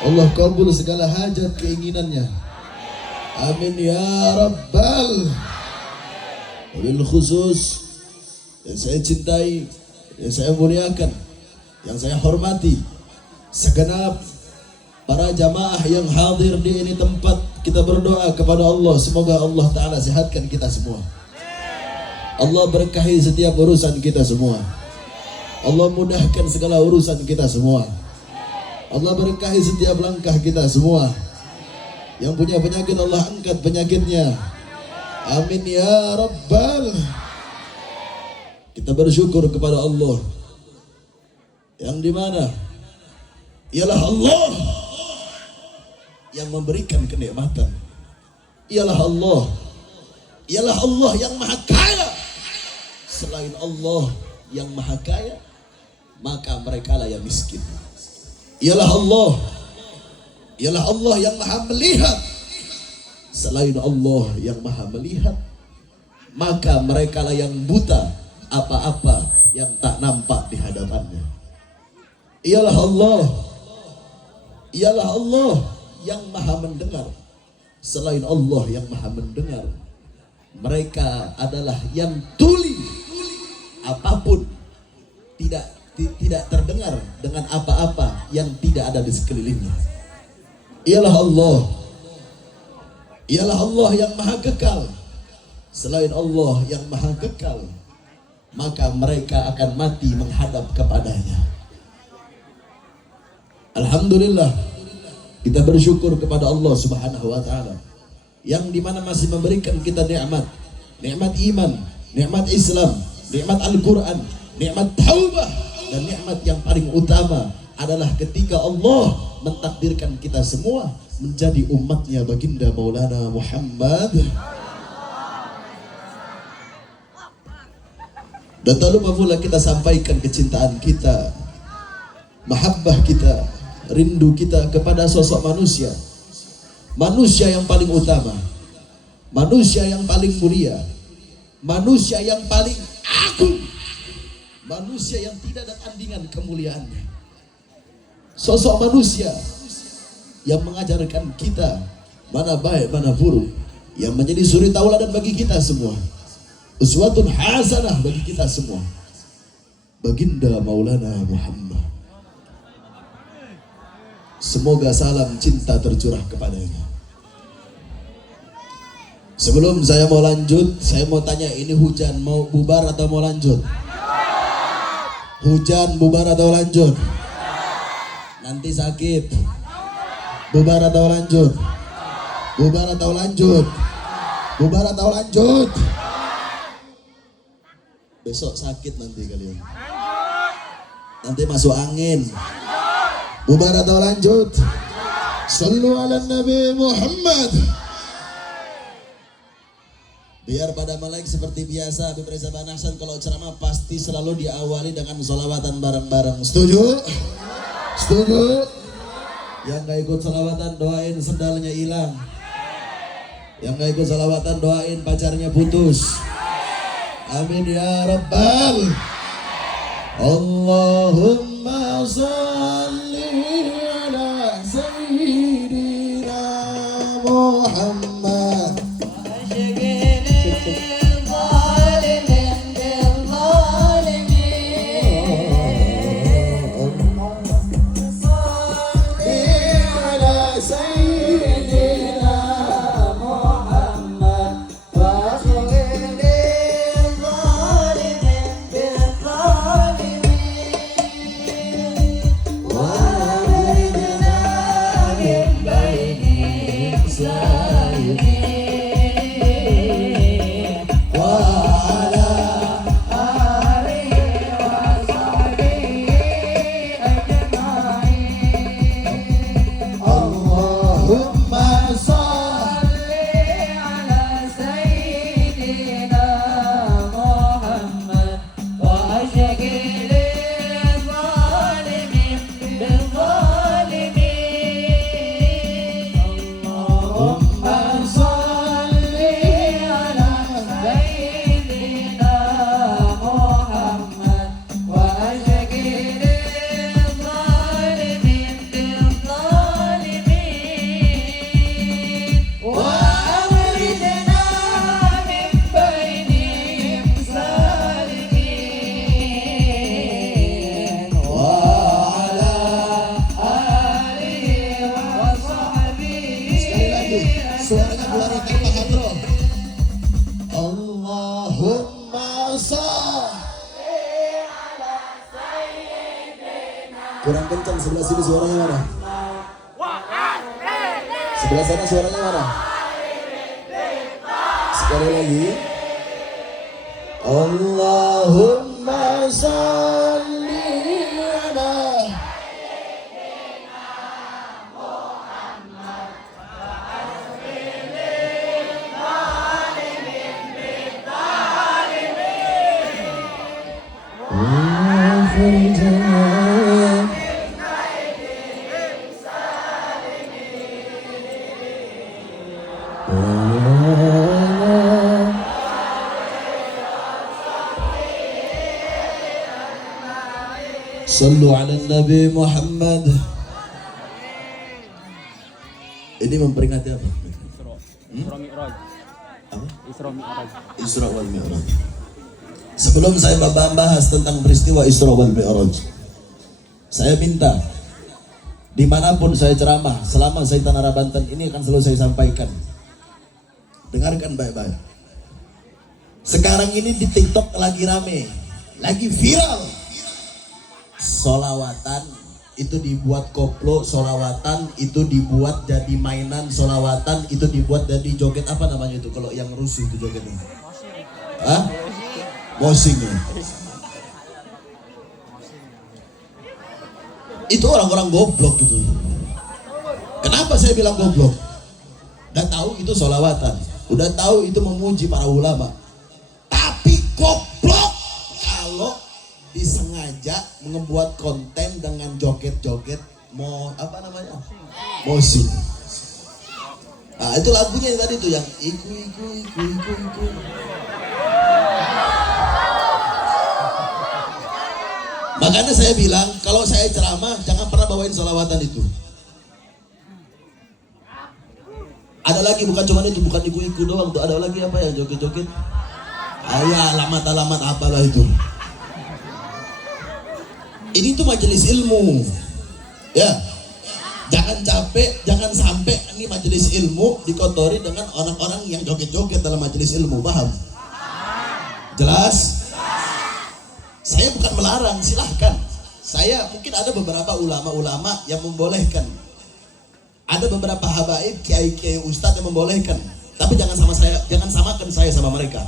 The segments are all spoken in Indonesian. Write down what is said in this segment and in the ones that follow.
Allah kabul segala hajat keinginannya. Amin ya Rabbal. Wabil khusus yang saya cintai, yang saya muliakan, yang saya hormati, segenap para jamaah yang hadir di ini tempat, kita berdoa kepada Allah semoga Allah Ta'ala sehatkan kita semua. Allah berkahi setiap urusan kita semua. Allah mudahkan segala urusan kita semua. Allah berkahi setiap langkah kita semua. Yang punya penyakit Allah angkat penyakitnya. Amin ya Rabbal. Kita bersyukur kepada Allah yang dimana ialah Allah yang memberikan kenikmatan. Ialah Allah yang maha kaya. Selain Allah yang maha kaya, maka mereka lah yang miskin. Ialah Allah yang maha melihat. Selain Allah yang maha melihat, maka mereka lah yang buta apa-apa yang tak nampak di hadapannya. Ialah Allah yang maha mendengar. Selain Allah yang maha mendengar, mereka adalah yang tuli. Apapun tidak terdengar dengan apa-apa yang tidak ada di sekelilingnya. Ialah Allah yang maha kekal. Selain Allah yang maha kekal, maka mereka akan mati menghadap kepadanya. Alhamdulillah, kita bersyukur kepada Allah Subhanahu wa Ta'ala yang dimana masih memberikan kita nikmat iman, nikmat Islam, nikmat Al-Quran, nikmat taubah, dan nikmat yang paling utama adalah ketika Allah mentakdirkan kita semua menjadi umatnya baginda Maulana Muhammad. Dan tak lupa pula kita sampaikan kecintaan kita, mahabbah kita, rindu kita kepada sosok manusia yang paling utama, manusia yang paling mulia, manusia yang paling agung, manusia yang tidak ada tandingan kemuliaannya. Sosok manusia yang mengajarkan kita mana baik mana buruk, yang menjadi suri tauladan bagi kita semua, uswatun hasanah bagi kita semua, baginda Maulana Muhammad. Semoga salam cinta tercurah kepadanya. Sebelum saya mau lanjut, saya mau tanya, ini hujan mau bubar atau mau lanjut? Hujan bubar atau lanjut? Nanti sakit. Bubar atau lanjut? Bubar atau lanjut? Bubar atau lanjut? Besok sakit nanti kalian. Nanti masuk angin. Bubar atau lanjut? Sallu ala Nabi Muhammad. Biar pada malaik seperti biasa, Habib Reza Banahsan kalau ceramah pasti selalu diawali dengan sholawatan bareng-bareng. Setuju? Setuju? Yang gak ikut sholawatan doain sendalnya hilang. Yang gak ikut sholawatan doain pacarnya putus. Amin ya Rabbal. Allahumma salli ala Sayyidina Muhammad. mana? Sebelah sana suaranya mana? Sekali lagi. Allahumma salli ala Sallu ala Nabi Muhammad. Ini memperingati apa? Isra Mi'raj. Apa? Isra Mi'raj. Isra wal Mi'raj. Sebelum saya membahas tentang peristiwa Isra wal Mi'raj, saya minta dimanapun saya ceramah, selama saya Tanara Banten ini akan selalu saya sampaikan. Dengarkan baik-baik. Sekarang ini di TikTok lagi rame, lagi viral. Solawatan itu dibuat koplo, solawatan itu dibuat jadi mainan, solawatan itu dibuat jadi joget, apa namanya itu kalau yang rusuh itu jogetnya? Hah? Mosing ya? Itu orang-orang goblok gitu. Kenapa saya bilang goblok? Udah tahu itu solawatan, udah tahu itu memuji para ulama, tapi goblok kalau disengaja membuat konten dengan joget-joget apa namanya? Mosing. Nah, itu lagunya yang tadi tuh yang iku. Makanya saya bilang kalau saya ceramah jangan pernah bawain sholawatan itu. Ada lagi bukan cuma itu, bukan iku doang tuh, ada lagi apa ya joget-joget? Alamat apalah itu. Ini tuh majelis ilmu, ya. Jangan capek, jangan sampai ini majelis ilmu dikotori dengan orang-orang yang joget-joget dalam majelis ilmu, paham? Jelas? Saya bukan melarang, silahkan. Saya mungkin ada beberapa ulama-ulama yang membolehkan, ada beberapa habaib, kiai-kiai, ustadz yang membolehkan. Tapi jangan samakan saya sama mereka.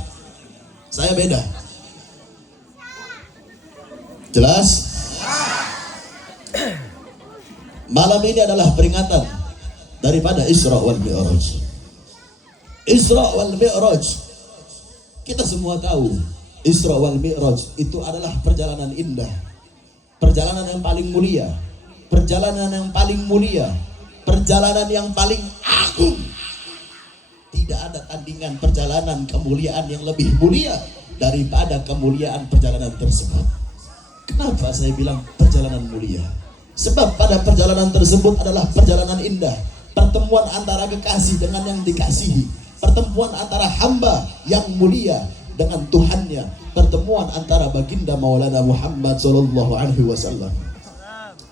Saya beda. Jelas? Malam ini adalah peringatan daripada Isra wal Mi'raj. Isra wal Mi'raj, kita semua tahu Isra wal Mi'raj itu adalah perjalanan indah, perjalanan yang paling mulia, perjalanan yang paling mulia, perjalanan yang paling agung. Tidak ada tandingan perjalanan kemuliaan yang lebih mulia daripada kemuliaan perjalanan tersebut. Kenapa saya bilang perjalanan mulia? Sebab pada perjalanan tersebut adalah perjalanan indah, pertemuan antara kekasih dengan yang dikasihi, pertemuan antara hamba yang mulia dengan Tuhannya, pertemuan antara baginda Maulana Muhammad SAW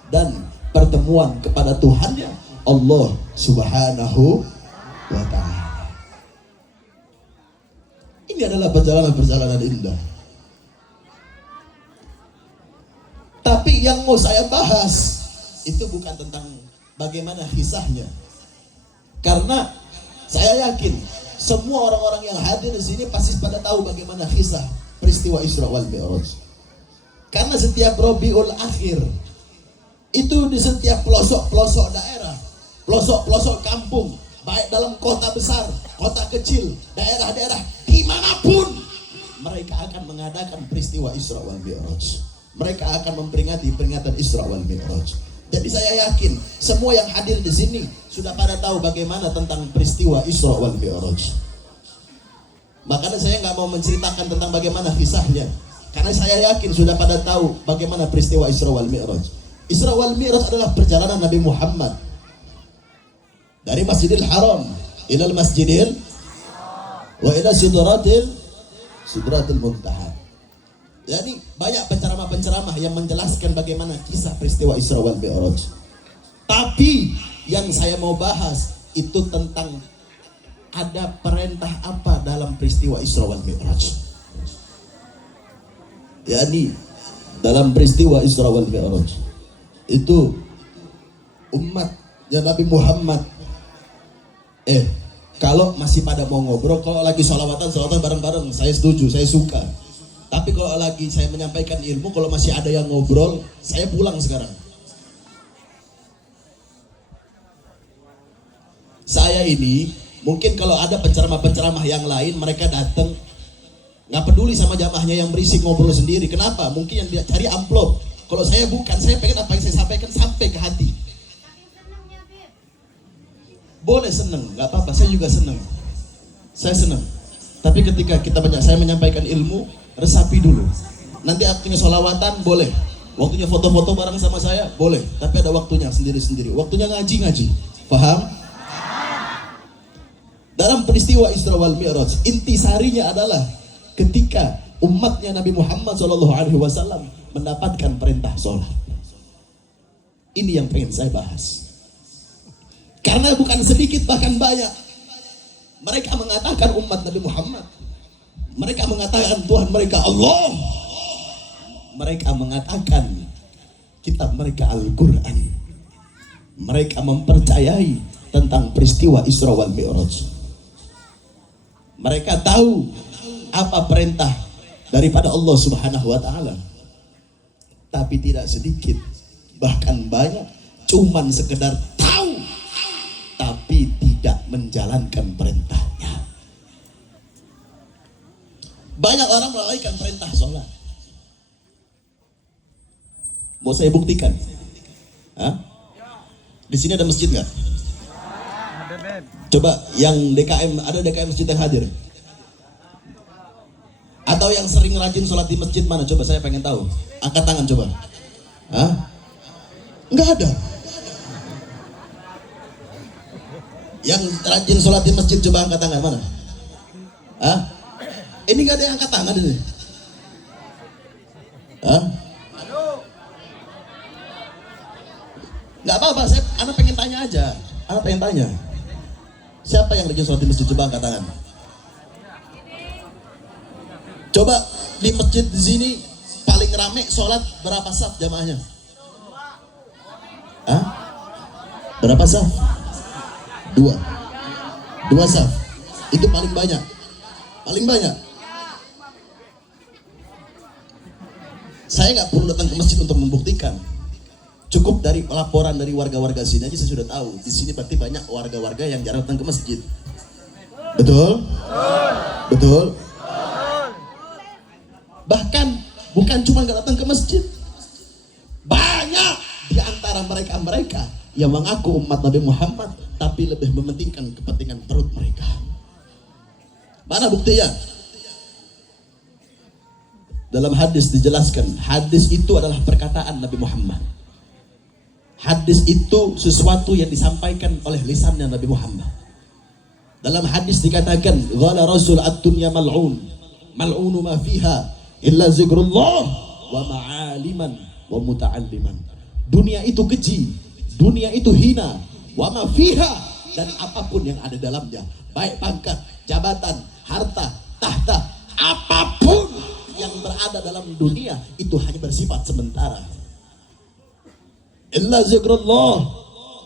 dan pertemuan kepada Tuhannya Allah Subhanahu wa Ta'ala. Ini adalah perjalanan indah. Tapi yang mau saya bahas itu bukan tentang bagaimana kisahnya, karena saya yakin semua orang-orang yang hadir di sini pasti pada tahu bagaimana kisah peristiwa Isra wal Mi'raj. Karena setiap Rabiul Akhir itu di setiap pelosok-pelosok daerah, pelosok-pelosok kampung, baik dalam kota besar, kota kecil, daerah-daerah dimanapun, mereka akan mengadakan peristiwa Isra wal Mi'raj. Mereka akan memperingati peringatan Isra wal Mi'raj. Jadi saya yakin semua yang hadir di sini sudah pada tahu bagaimana tentang peristiwa Isra wal Mi'raj. Makanya saya nggak mau menceritakan tentang bagaimana kisahnya, karena saya yakin sudah pada tahu bagaimana peristiwa Isra wal Mi'raj. Isra wal Mi'raj adalah perjalanan Nabi Muhammad dari Masjidil Haram ilal Masjidil wa ila Sidratil Muntaha. Jadi banyak penceramah-penceramah yang menjelaskan bagaimana kisah peristiwa Isra wal Mi'raj. Tapi yang saya mau bahas itu tentang ada perintah apa dalam peristiwa Isra wal Mi'raj. Yani dalam peristiwa Isra wal Mi'raj itu umatnya Nabi Muhammad. Kalau masih pada mau ngobrol, kalau lagi sholawatan bareng-bareng, saya setuju, saya suka. Tapi kalau lagi saya menyampaikan ilmu, kalau masih ada yang ngobrol, saya pulang sekarang. Saya ini, mungkin kalau ada penceramah-penceramah yang lain, mereka datang, nggak peduli sama jamaahnya yang berisik ngobrol sendiri. Kenapa? Mungkin yang dia cari amplop. Kalau saya bukan, saya pengen apa yang saya sampaikan sampai ke hati. Boleh seneng, nggak apa-apa, saya juga seneng. Saya seneng. Tapi ketika saya menyampaikan ilmu, resapi dulu. Nanti waktunya sholawatan, boleh. Waktunya foto-foto bareng sama saya, boleh. Tapi ada waktunya sendiri-sendiri. Waktunya ngaji-ngaji. Paham? Dalam peristiwa Isra wal Mi'raj, intisarinya adalah ketika umatnya Nabi Muhammad SAW mendapatkan perintah sholat. Ini yang pengen saya bahas. Karena bukan sedikit, bahkan banyak. Mereka mengatakan umat Nabi Muhammad. Mereka mengatakan Tuhan mereka Allah. Mereka mengatakan kitab mereka Al-Quran. Mereka mempercayai tentang peristiwa Isra wal Mi'raj. Mereka tahu apa perintah daripada Allah Subhanahu wa Ta'ala. Tapi tidak sedikit, bahkan banyak, cuman sekedar tahu tapi tidak menjalankan perintahnya. Banyak orang melalaikan perintah sholat. Mau saya buktikan? Hah? Di sini ada masjid nggak? Coba yang DKM, ada DKM masjid yang hadir? Atau yang sering rajin sholat di masjid mana? Coba saya pengen tahu. Angkat tangan coba. Hah? Nggak ada. Yang rajin sholat di masjid coba angkat tangan mana? Hah? Ini nggak ada yang angkat tangan ini. Hah? Nggak apa-apa, anak pengen tanya aja. Anak pengen tanya. Siapa yang rajin sholat di masjid? Coba angkat tangan. Coba di masjid di sini paling rame sholat berapa saf jamaahnya? Hah? Berapa saf? Dua saf. Itu paling banyak. Paling banyak. Saya nggak perlu datang ke masjid untuk membuktikan. Cukup dari laporan dari warga-warga sini aja saya sudah tahu. Di sini berarti banyak warga-warga yang jarang datang ke masjid. Betul? Betul? Bahkan bukan cuma nggak datang ke masjid. Banyak di antara mereka yang mengaku umat Nabi Muhammad tapi lebih mementingkan kepentingan perut mereka. Mana buktinya? Dalam hadis dijelaskan, hadis itu adalah perkataan Nabi Muhammad. Hadis itu sesuatu yang disampaikan oleh lisannya Nabi Muhammad. Dalam hadis dikatakan, "Qala Rasul ad-dunya mal'un, mal'unu ma fiha illa zikrullah wa ma'aliman wa muta'alliman." Dunia itu keji, dunia itu hina, wa ma fiha, dan apapun yang ada dalamnya, baik pangkat, jabatan, harta, tahta, apapun yang berada dalam dunia itu hanya bersifat sementara. Illa zikrullah,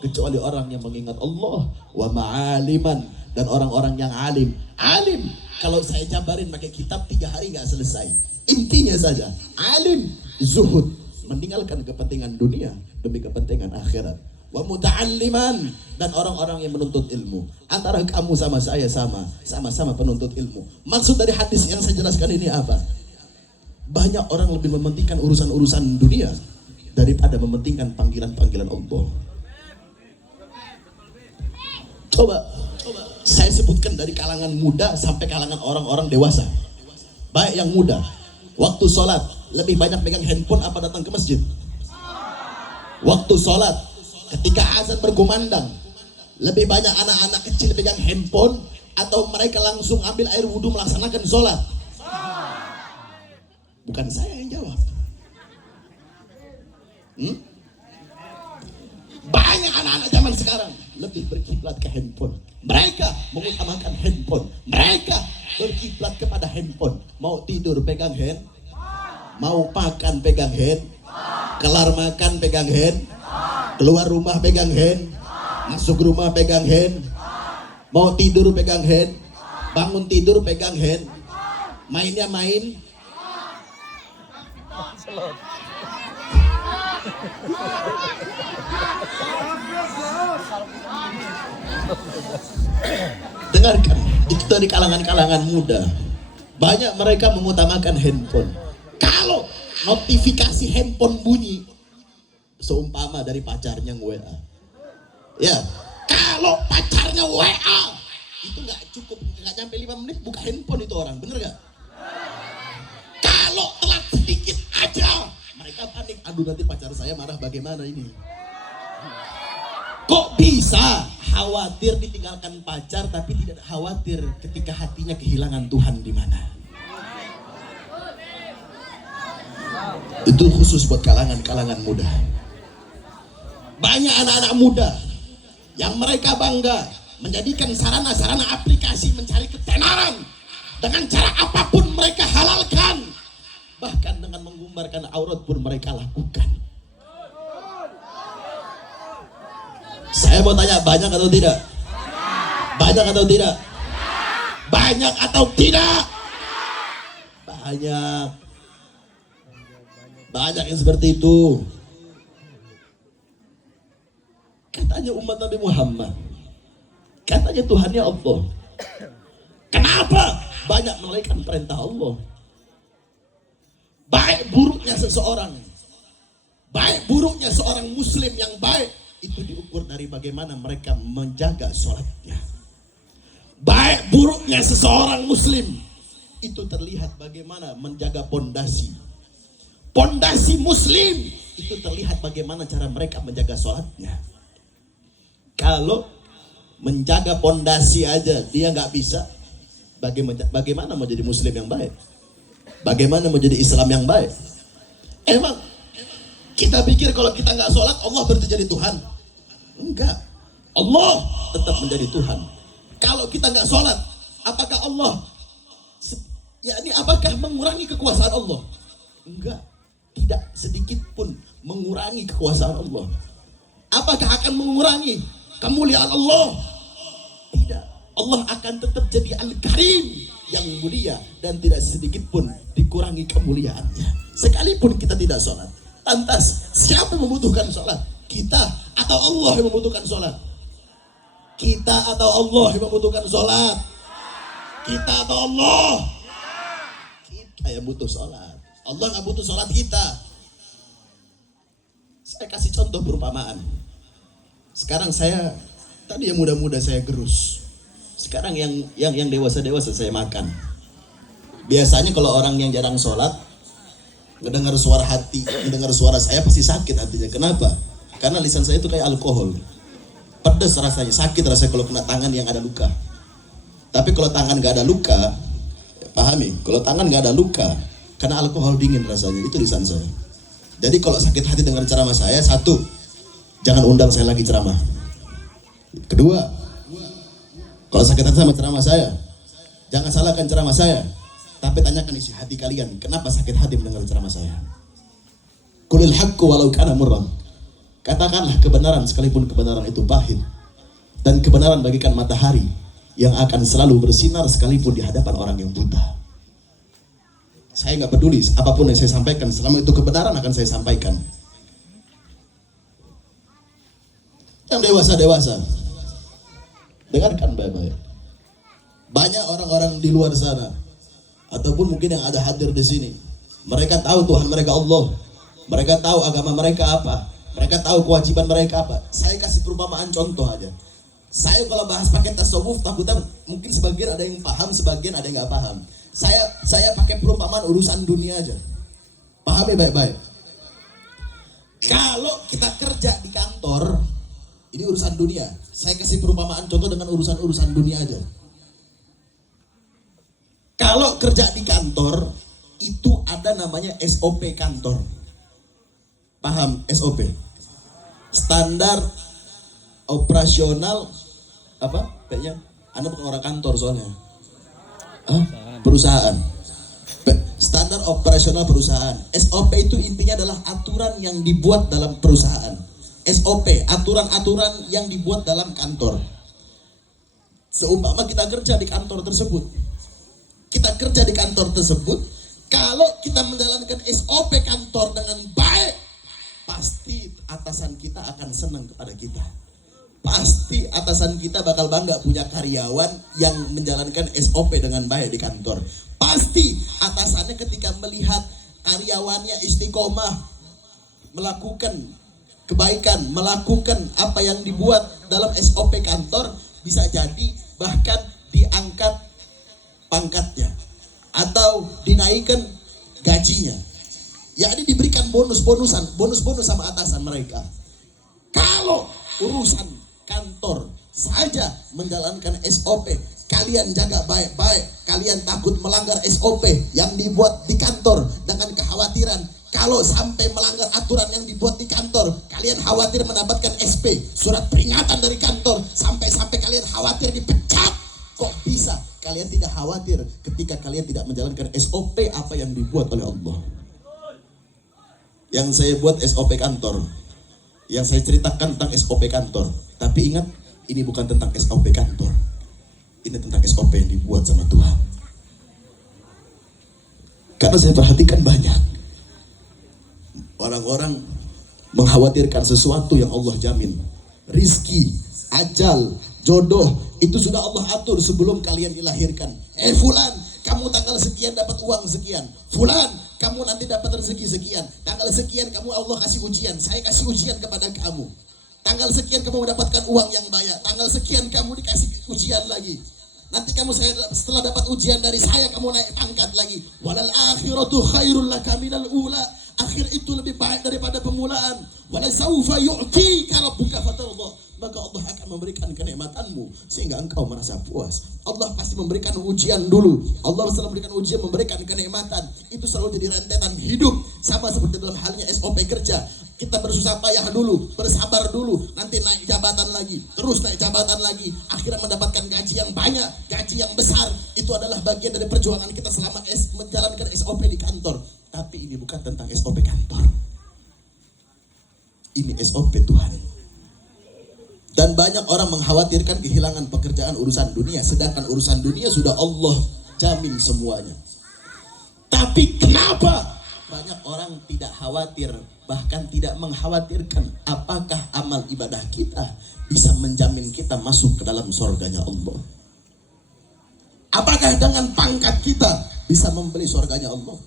kecuali orang yang mengingat Allah, wa ma'aliman, dan orang-orang yang alim. Alim, kalau saya jabarin pakai kitab 3 hari nggak selesai. Intinya saja, alim, zuhud, meninggalkan kepentingan dunia demi kepentingan akhirat. Wa muta'alliman, dan orang-orang yang menuntut ilmu. Antara kamu sama saya sama-sama penuntut ilmu. Maksud dari hadis yang saya jelaskan ini apa? Banyak orang lebih mementingkan urusan-urusan dunia daripada mementingkan panggilan-panggilan Allah. Coba saya sebutkan dari kalangan muda sampai kalangan orang-orang dewasa. Baik yang muda, waktu sholat lebih banyak pegang handphone apa datang ke masjid? Waktu sholat, ketika azan berkumandang, lebih banyak anak-anak kecil pegang handphone atau mereka langsung ambil air wudhu melaksanakan sholat? Bukan saya yang jawab. Banyak anak-anak zaman sekarang lebih berkiblat ke handphone. Mereka mengutamakan handphone. Mereka berkiblat kepada handphone. Mau tidur pegang hand, mau makan pegang hand, kelar makan pegang hand, Keluar rumah pegang hand, masuk rumah pegang hand, mau tidur pegang hand, bangun tidur pegang hand, mainnya main. Dengarkan, itu dari kalangan-kalangan muda. Banyak mereka mengutamakan handphone. Kalau notifikasi handphone bunyi, seumpama dari pacarnya WA. Ya, kalau pacarnya WA, itu nggak cukup, nggak nyampe 5 menit buka handphone itu orang, bener nggak? Kalau telat sedikit aja, mereka panik. Aduh, nanti pacar saya marah, bagaimana ini? Kok bisa khawatir ditinggalkan pacar tapi tidak khawatir ketika hatinya kehilangan Tuhan di mana? Itu khusus buat kalangan-kalangan muda. Banyak anak-anak muda yang mereka bangga menjadikan sarana-sarana aplikasi mencari ketenaran dengan cara apapun mereka halalkan. Bahkan dengan mengumbarkan aurat pun mereka lakukan. Saya mau tanya, banyak atau tidak? Banyak atau tidak? Banyak atau tidak? Banyak. Banyak yang seperti itu. Katanya umat Nabi Muhammad, katanya Tuhannya Allah. Kenapa banyak melalaikan perintah Allah? Baik buruknya seseorang, baik buruknya seorang muslim yang baik, itu diukur dari bagaimana mereka menjaga sholatnya. Baik buruknya seseorang muslim, itu terlihat bagaimana menjaga pondasi. Pondasi muslim, itu terlihat bagaimana cara mereka menjaga sholatnya. Kalau menjaga pondasi aja dia nggak bisa, bagaimana mau jadi muslim yang baik? Bagaimana mau jadi Islam yang baik? Emang kita pikir kalau kita nggak sholat Allah berarti jadi Tuhan? Enggak. Allah tetap menjadi Tuhan. Kalau kita nggak sholat, apakah Allah, apakah mengurangi kekuasaan Allah? Enggak. Tidak sedikit pun mengurangi kekuasaan Allah. Apakah akan mengurangi kemuliaan Allah? Tidak. Allah akan tetap jadi Al-Karim yang mulia dan tidak sedikit pun dikurangi kemuliaannya. Sekalipun kita tidak sholat. Lantas siapa yang membutuhkan sholat? Kita atau Allah yang membutuhkan sholat? Kita atau Allah yang membutuhkan sholat? Kita atau Allah? Kita yang butuh sholat. Allah nggak butuh sholat kita. Saya kasih contoh perumpamaan. Sekarang saya, tadi yang muda-muda saya gerus. Sekarang yang dewasa-dewasa saya makan. Biasanya kalau orang yang jarang sholat, ngedengar suara hati, ngedengar suara saya pasti sakit hatinya. Kenapa? Karena lisan saya itu kayak alkohol. Pedas rasanya, sakit rasanya kalau kena tangan yang ada luka. Tapi kalau tangan gak ada luka, pahami? Kalau tangan gak ada luka, karena alkohol dingin rasanya, itu lisan saya. Jadi kalau sakit hati dengar ceramah saya, satu, jangan undang saya lagi ceramah. Kedua, kalau sakit hati sama ceramah saya, jangan salahkan ceramah saya, tapi tanyakan isi hati kalian, kenapa sakit hati mendengar ceramah saya? Qulil haqqu walau kana murran. Katakanlah kebenaran sekalipun kebenaran itu pahit. Dan kebenaran bagikan matahari yang akan selalu bersinar sekalipun di hadapan orang yang buta. Saya nggak peduli apapun yang saya sampaikan, selama itu kebenaran akan saya sampaikan. Yang dewasa-dewasa, dengarkan baik-baik. Banyak orang-orang di luar sana, ataupun mungkin yang ada hadir di sini, mereka tahu Tuhan mereka Allah, mereka tahu agama mereka apa, mereka tahu kewajiban mereka apa. Saya kasih perumpamaan contoh aja. Saya kalau bahas pakai tasawuf, takutnya mungkin sebagian ada yang paham, sebagian ada yang nggak paham. Saya pakai perumpamaan urusan dunia aja. Pahami baik-baik. Kalau kita kerja di kantor, ini urusan dunia. Saya kasih perumpamaan contoh dengan urusan dunia aja. Kalau kerja di kantor, itu ada namanya SOP kantor. Paham SOP? Standar operasional apa? Kayaknya Anda bukan orang kantor soalnya. Perusahaan. Standar operasional perusahaan. SOP itu intinya adalah aturan yang dibuat dalam perusahaan. SOP, aturan-aturan yang dibuat dalam kantor. Seumpama kita kerja di kantor tersebut, kalau kita menjalankan SOP kantor dengan baik, pasti atasan kita akan senang kepada kita. Pasti atasan kita bakal bangga punya karyawan yang menjalankan SOP dengan baik di kantor. Pasti atasannya ketika melihat karyawannya istiqomah melakukan kebaikan, melakukan apa yang dibuat dalam SOP kantor, bisa jadi bahkan diangkat pangkatnya atau dinaikkan gajinya. Jadi diberikan bonus sama atasan mereka. Kalau urusan kantor saja menjalankan SOP, kalian jaga baik-baik, kalian takut melanggar SOP yang dibuat di kantor dengan kekhawatiran kalau sampai melanggar aturan yang dibuat di kantor, kalian khawatir mendapatkan SP, surat peringatan dari kantor, sampai-sampai kalian khawatir dipecat. Kok bisa kalian tidak khawatir ketika kalian tidak menjalankan SOP apa yang dibuat oleh Allah? Yang saya buat SOP kantor, yang saya ceritakan tentang SOP kantor. Tapi ingat, ini bukan tentang SOP kantor. Ini tentang SOP yang dibuat sama Tuhan. Karena saya perhatikan banyak orang-orang mengkhawatirkan sesuatu yang Allah jamin. Rizki, ajal, jodoh, itu sudah Allah atur sebelum kalian dilahirkan. Fulan, kamu tanggal sekian dapat uang sekian. Fulan, kamu nanti dapat rezeki sekian. Tanggal sekian kamu Allah kasih ujian. Saya kasih ujian kepada kamu. Tanggal sekian kamu mendapatkan uang yang banyak. Tanggal sekian kamu dikasih ujian lagi. Nanti kamu setelah dapat ujian dari saya, kamu naik pangkat lagi. Walal akhiratu khairul laka minal ula. Akhir itu lebih baik daripada permulaan. Wala saufa yu'tika rabbuka fatardah. Maka Allah akan memberikan kenikmatanmu sehingga engkau merasa puas. Allah pasti memberikan ujian dulu. Allah setelah memberikan ujian memberikan kenikmatan. Itu selalu jadi rentetan hidup. Sama seperti dalam halnya SOP kerja. Kita bersusah payah dulu, bersabar dulu, nanti naik jabatan lagi, terus naik jabatan lagi, akhirnya mendapatkan gaji yang banyak, gaji yang besar. Itu adalah bagian dari perjuangan kita selama menjalankan SOP di kantor. Tapi ini bukan tentang SOP kantor. Ini SOP Tuhan. Dan banyak orang mengkhawatirkan kehilangan pekerjaan urusan dunia, sedangkan urusan dunia sudah Allah jamin semuanya. Tapi kenapa banyak orang tidak khawatir, bahkan tidak mengkhawatirkan apakah amal ibadah kita bisa menjamin kita masuk ke dalam surganya Allah? Apakah dengan pangkat kita bisa membeli surganya Allah?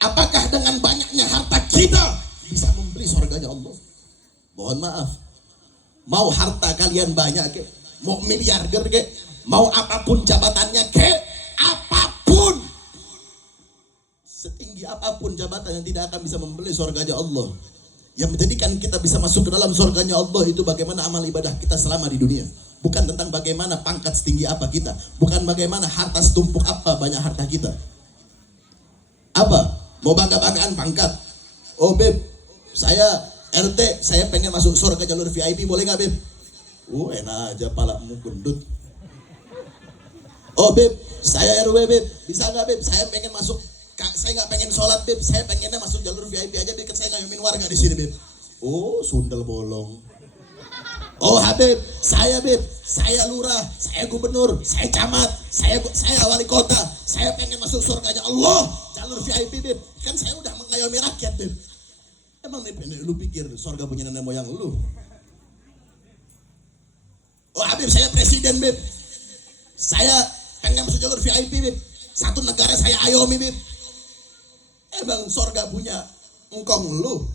Apakah dengan banyaknya harta kita bisa membeli surganya Allah? Mohon maaf, mau harta kalian banyak ke, mau miliarder ke, mau apapun jabatannya ke, apapun, setinggi apapun jabatan yang tidak akan bisa membeli surganya Allah. Yang menjadikan kita bisa masuk ke dalam surganya Allah itu bagaimana amal ibadah kita selama di dunia. Bukan tentang bagaimana pangkat setinggi apa kita, bukan bagaimana harta setumpuk apa banyak harta kita. Apa? Mau bangga-banggaan pangkat? Oh beb, saya RT, saya pengen masuk surga jalur VIP, boleh gak beb? Enak aja palamu gendut. Oh beb, saya RW beb, bisa gak beb? Saya pengen masuk, saya gak pengen sholat beb, saya pengennya masuk jalur VIP aja, deket saya ngayumin warga di sini beb. Oh sundel bolong. Oh Habib, saya beb, saya lurah, saya gubernur, saya camat, saya wali kota, saya pengen masuk surganya Allah, jalur VIP beb. Kan saya udah mengayomi rakyat beb. Emang nih lu pikir surga punya nenek moyang lu? Oh Habib, saya presiden beb, saya pengen masuk jalur VIP beb, satu negara saya ayomi beb. Emang surga punya engkong lu?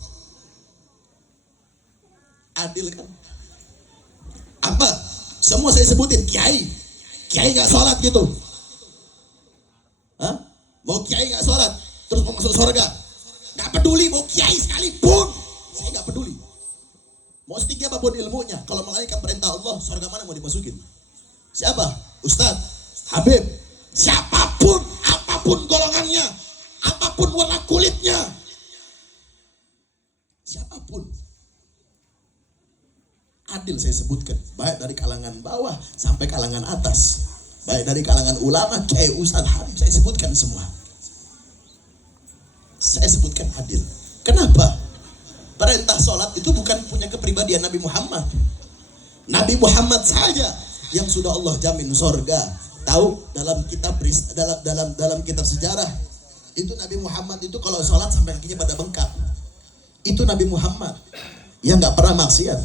Adil kan? Apa? Semua saya sebutin kiai gak sholat gitu. Hah? Mau kiai gak sholat terus mau masuk surga? Gak peduli mau kiai sekalipun, saya gak peduli. Mau setinggi apapun ilmunya, kalau mengalihkan perintah Allah, surga mana mau dimasukin? Siapa? Ustadz, Habib, siapapun, apapun golongannya, apapun warna kulitnya, siapapun, adil saya sebutkan, baik dari kalangan bawah sampai kalangan atas, baik dari kalangan ulama, kiai, ustadz, habib, saya sebutkan semua. Saya sebutkan adil. Kenapa? Perintah sholat itu bukan punya kepribadian Nabi Muhammad. Nabi Muhammad saja yang sudah Allah jamin surga. Tahu dalam kitab dalam kitab sejarah itu Nabi Muhammad itu kalau sholat sampai kakinya pada bengkak. Itu Nabi Muhammad yang nggak pernah maksiat.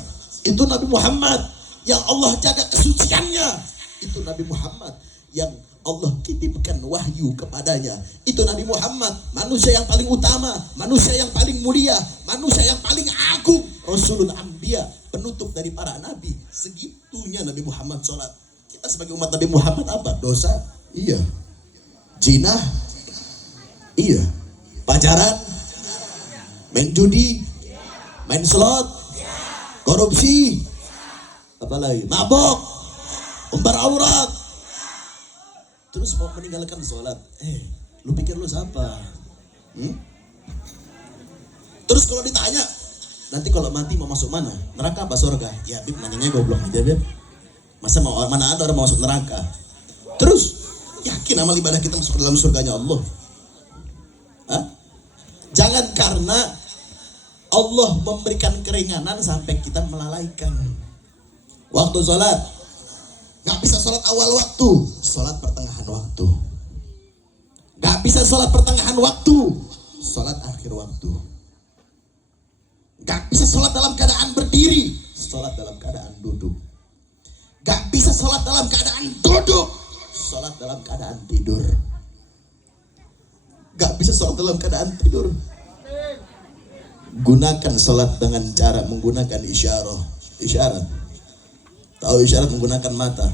Itu Nabi Muhammad yang Allah jaga kesuciannya. Itu Nabi Muhammad yang Allah titipkan wahyu kepadanya. Itu Nabi Muhammad, manusia yang paling utama, manusia yang paling mulia, manusia yang paling agung, Rasulul Anbiya, penutup dari para nabi. Segitunya Nabi Muhammad sholat. Kita sebagai umat Nabi Muhammad apa? Dosa? Iya. Zina? Iya. Pacaran? Main judi? Main slot? Korupsi? Apalagi? Mabok? Umbar aurat? Terus mau meninggalkan sholat. Lu pikir lu siapa? Terus kalau ditanya, nanti kalau mati mau masuk mana? Neraka apa surga? Ya Bib, nanyanya goblok aja Bib. Masa mau mana ada orang mau masuk neraka? Terus yakin amal ibadah kita masuk ke dalam surganya Allah? Hah? Jangan karena Allah memberikan keringanan sampai kita melalaikan. Waktu sholat gak bisa sholat awal waktu, sholat pertengahan waktu. Gak bisa sholat pertengahan waktu, sholat akhir waktu. Gak bisa sholat dalam keadaan berdiri, sholat dalam keadaan duduk. Gak bisa sholat dalam keadaan duduk, sholat dalam keadaan tidur. Gak bisa sholat dalam keadaan tidur. Gunakan sholat dengan cara menggunakan isyarat. Tahu isyarat menggunakan mata.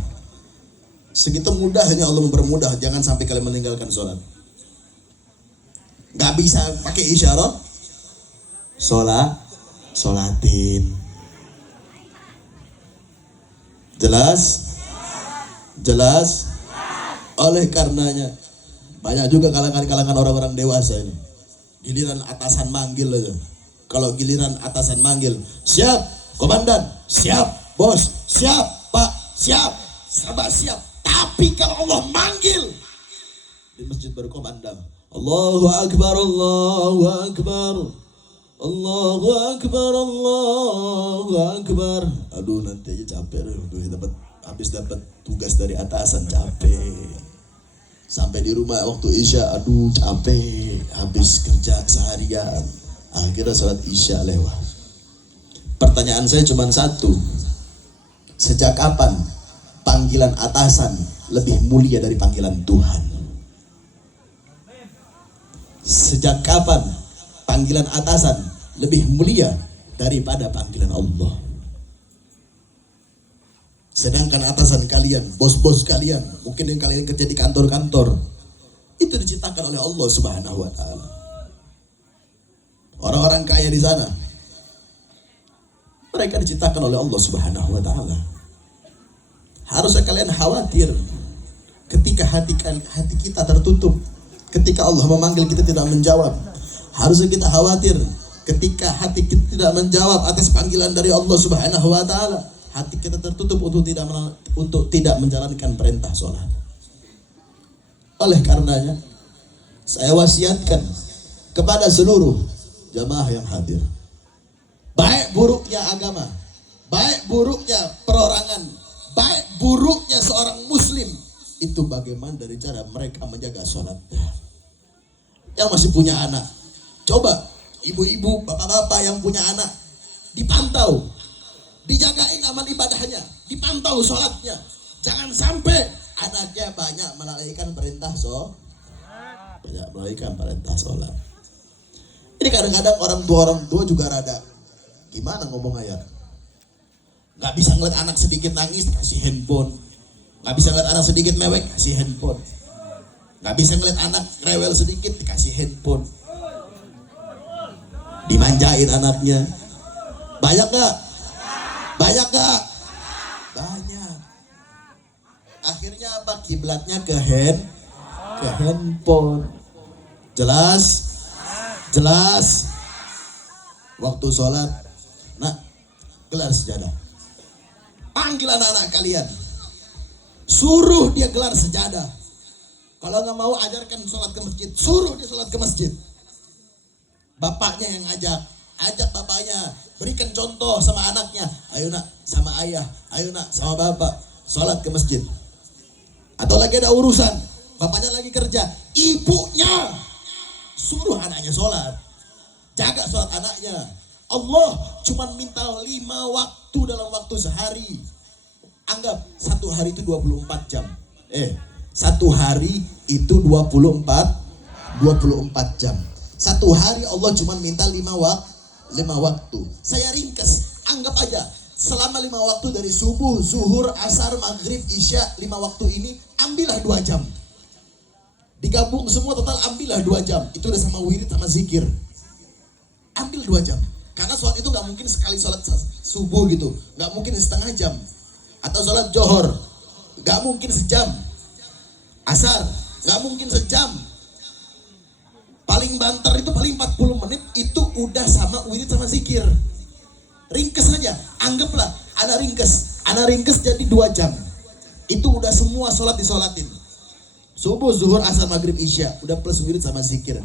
Segitu mudahnya Allah mempermudah. Jangan sampai kalian meninggalkan sholat. Gak bisa pakai isyarat. Sholatin. Jelas. Oleh karenanya banyak juga kalangan orang-orang dewasa ini. Giliran atasan manggil aja. Kalau giliran atasan manggil, siap komandan, siap bos, siap pak, siap, serba siap. Tapi kalau Allah manggil di masjid baru komandang, Allahu Akbar, Allahu Akbar, Allahu Akbar, Allahu Akbar. Aduh nanti aja capek deh, habis dapat tugas dari atasan capek. Sampai di rumah waktu isya, aduh capek, habis kerja seharian. Akhirnya sholat isya lewat. Pertanyaan saya cuma satu. Sejak kapan panggilan atasan lebih mulia dari panggilan Tuhan? Sejak kapan panggilan atasan lebih mulia daripada panggilan Allah? Sedangkan atasan kalian, bos-bos kalian, mungkin yang kalian kerja di kantor-kantor, itu diciptakan oleh Allah Subhanahu wa Ta'ala. Orang-orang kaya di sana, mereka diciptakan oleh Allah Subhanahu wa Ta'ala. Harusnya kalian khawatir ketika hati kita tertutup, ketika Allah memanggil kita tidak menjawab. Harusnya kita khawatir ketika hati kita tidak menjawab atas panggilan dari Allah Subhanahu wa Ta'ala. Hati kita tertutup untuk tidak menjalankan perintah sholat. Oleh karenanya, saya wasiatkan kepada seluruh jamaah yang hadir, baik buruknya agama, baik buruknya perorangan, baik buruknya seorang muslim, itu bagaimana dari cara mereka menjaga sholatnya. Yang masih punya anak, coba ibu-ibu, bapak-bapak yang punya anak, dipantau, dijagain amal ibadahnya, dipantau sholatnya. Jangan sampai anaknya banyak melalaikan perintah sholat. Ini kadang-kadang orang tua juga rada gimana ngomong ayat. Gak bisa ngeliat anak sedikit nangis, kasih handphone. Gak bisa ngeliat anak sedikit mewek, kasih handphone. Gak bisa ngeliat anak rewel sedikit, dikasih handphone. Dimanjain anaknya. Banyak gak? Banyak gak? Banyak. Akhirnya apa? Kiblatnya ke handphone. Jelas? Waktu sholat, nah, gelar sejadah. Panggil anak-anak kalian, suruh dia gelar sejadah. Kalau nggak mau ajarkan sholat ke masjid, suruh dia sholat ke masjid. Bapaknya yang ngajak, ajak bapaknya, berikan contoh sama anaknya. Ayo nak sama ayah, ayo nak sama bapak, sholat ke masjid. Atau lagi ada urusan, bapaknya lagi kerja, ibunya suruh anaknya sholat, jaga sholat anaknya. Allah cuma minta 5 waktu dalam waktu sehari. Anggap satu hari itu 24 jam. Satu hari itu 24 jam. Satu hari Allah cuma minta 5 waktu. Saya ringkas, anggap aja selama 5 waktu dari subuh, zuhur, asar, maghrib, isya, 5 waktu ini ambillah 2 jam. Digabung semua total ambillah 2 jam. Itu udah sama wirid sama zikir. Ambil 2 jam. Karena sholat itu gak mungkin sekali sholat subuh gitu, gak mungkin setengah jam. Atau sholat johor, gak mungkin sejam. Asar, gak mungkin sejam. Paling banter itu paling 40 menit, itu udah sama wirid sama zikir. Ringkes saja, anggaplah ana ringkes jadi 2 jam. Itu udah semua sholat disolatin. Subuh, zuhur, asar, maghrib, isya, udah plus wirid sama zikir.